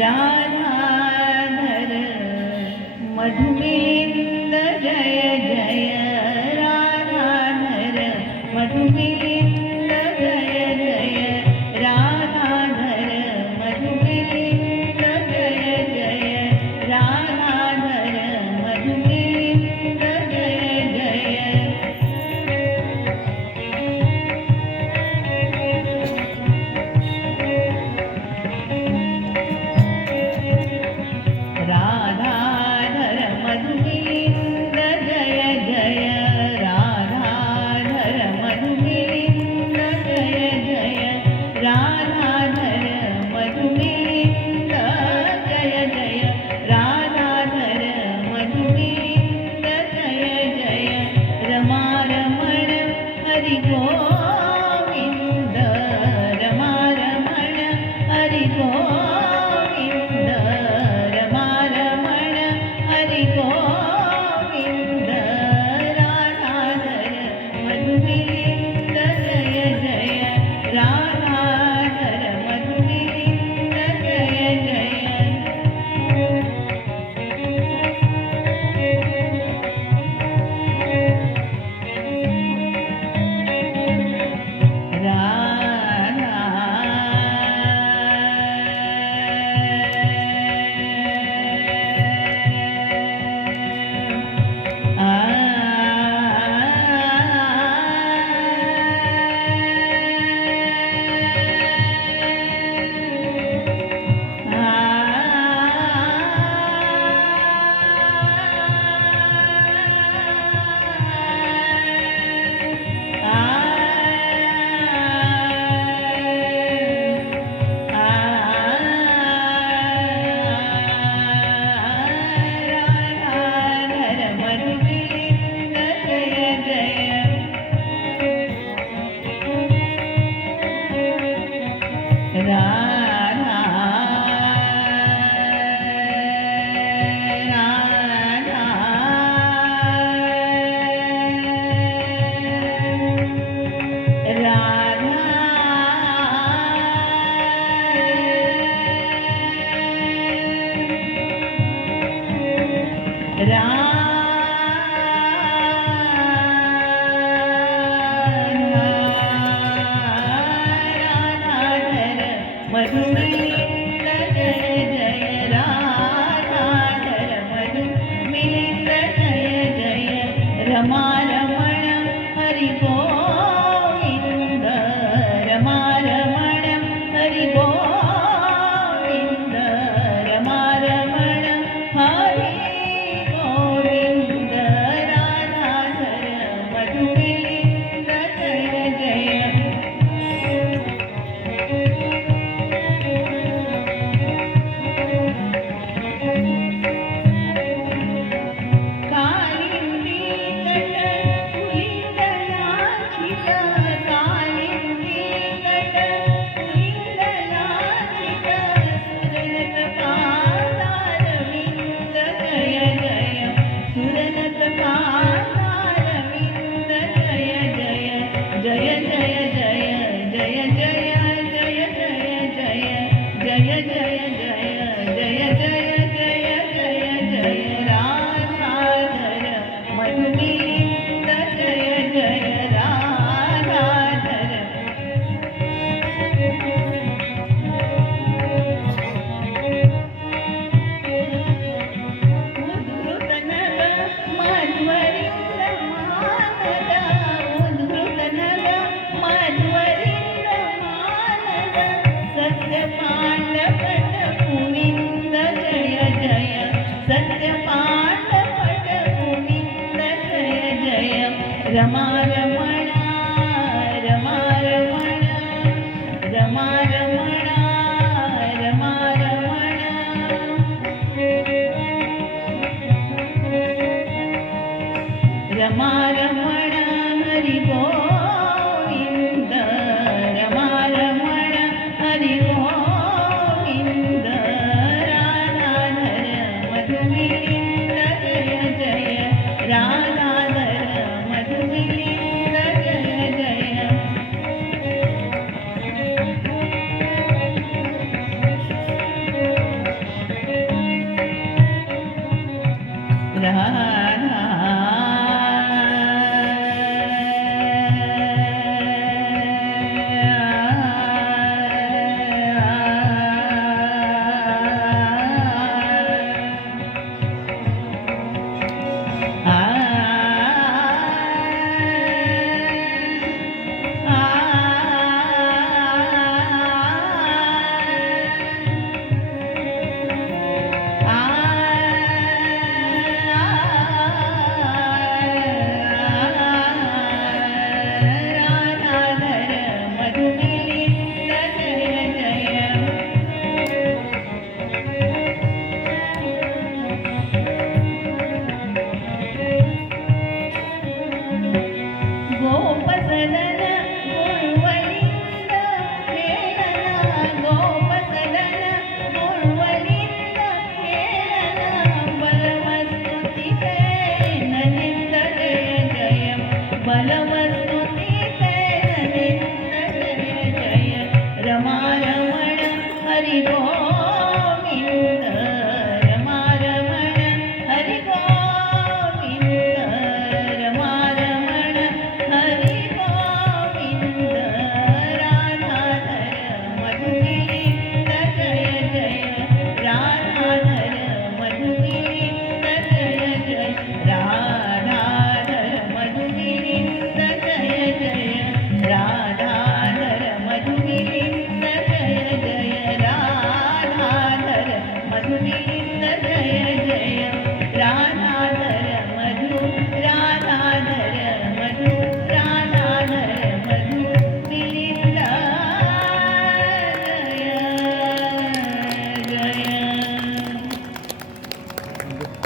राधाधर मधुमिलिंद Jai Jai राधाधर मधुमिलिंद Jai Jai राधाधर मधुमिलिंद Jai Jai राधाधर मधुमिलिंद Jai Jai राधाधर मधुमिलिंद Jai Jai राधाधर मधुमिलिंद Jai Jai राधाधर मधुमिलिंद Jai Jai राधाधर मधुमिलिंद Jai Jai Rama Raman Hari Govind Rama Raman Hari Govind Rama Raman Hari Govind राधाधर मधुमिलिंद Jai Jai राधाधर मधुमिलिंद Jai Jai मधुमिलिंद Jai Jai राधाधर मधुमिलिंद Jai Jai Rama Raman Hari Govind Rama Raman Hari Govind Rama Raman Hari Govind राधाधर मधुमिलिंद Jai Jai Rama Raman Rama Raman Rama Raman Rama Raman Rama Raman Hari Govind Rama Raman Hari Govind राधाधर मधुमिलिंद Jai Jai राधाधर मधुमिलिंद thank you